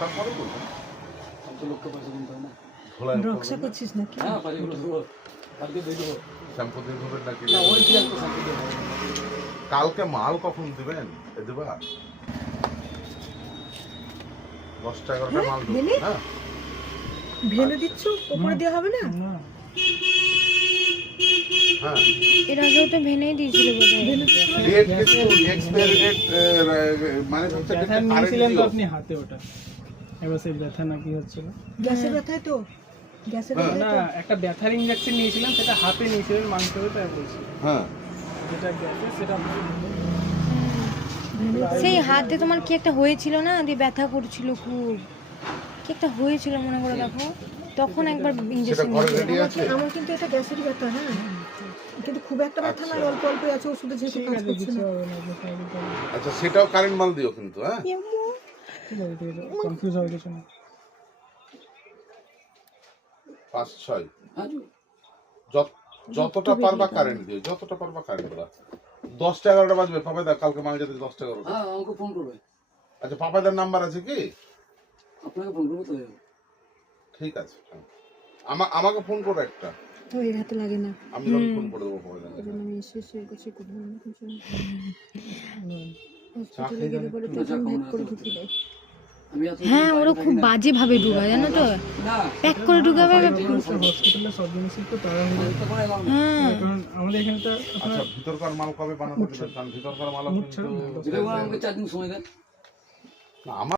তারপরে বলবেন লোককে পয়সা কিনতে হয় না। রক্সা করছিস নাকি? হ্যাঁ পানিগুলো ধরো, কালকে দিয়ে দেবো। শ্যাম্পু দিয়ে ধরবেন নাকি? না ওই কি একটা শান্তি দেবো। কালকে মাল কখন দিবেন? দেবা 10-11টা মাল ভেনে? দেবো। হ্যাঁ ভেনে দিচ্ছ, উপরে দেওয়া হবে না? হ্যাঁ এর আগেও তো ভেনেই দিয়েছিল বোধহয়। ডেট কিন্তু এক্সপায়ারি ডেট মানে হচ্ছে ব্যথা নিয়েছিলেন তো আপনি হাতে ওটা, এবার সেই ব্যথা নাকি হচ্ছিল গ্যাসের ব্যথায় তো? গ্যাসের ব্যথায় না, তো? একটা ব্যথার ইনজেকশন নিয়েছিলাম, সেটা হাতে নিয়েছিলেন মাংসতে, তাই বলছি। হ্যাঁ যেটা গ্যাসে সেটা সেই হাতে তোমার কি একটা হয়েছিল না, দিয়ে ব্যথা করছিল খুব, কি একটা হয়েছিল মনে করে দেখো, তখন একবার সেটা ইনজেকশন ঘরে রেডি আছে। আমার কিন্তু এটা গ্যাসেরই ব্যথা, হ্যাঁ, কিন্তু খুব একটা ব্যথা না, অল্প অল্প আছে, ওষুধে যেহেতু ঠিক কাজ আছে, করছে কিছু না। হবে না, যেটা হবে তাই। আচ্ছা সেটাও কারেন্ট মাল দিও কিন্তু। হ্যাঁ ঠিক আছে, ঠিক আছে, কনফিউজ হওয়ার কিছু না। 5-6 হ্যাঁ যতটা পারবা কারেন্ট দিও, যতটা পারবা কারেন্ট দাও। 10-11টা বাজবে, পাপাইদা কালকে মাল যেতে 10-11টা। হ্যাঁ আমাকে ফোন করবে, আচ্ছা পাপাইদার নাম্বার আছে কি? আপনাকে ফোন করবো তো। ঠিক আছে, হ্যাঁ। আমাকে ফোন করো একটা, তো এর হাতে লাগে না, আমি তখন ফোন করে দেবো পাপাইদাকে। এই জন্য আমি এসে করছি, করবো না কিছু। চা হসপিটালে গেলে পরে তো চা খাবো ভ্যাক না, করে চা ঢুকিয়ে দেয়। আমি এত হ্যাঁ, ওরা খুব বাজে ভাবে ঢুকায় জানো তো, না প্যাক করে ঢুকাবে। হসপিটালে সব জিনিসই তো তারা তখন এলাম না। হ্যাঁ, কারণ আমাদের এখানটা আচ্ছা ভিতরকার মাল কবে বানাতে দেবেন? কারণ ভিতরকার মাল কিন্তু দিলে ওরা আমাকে 4 দিন সময় দেন। না আমার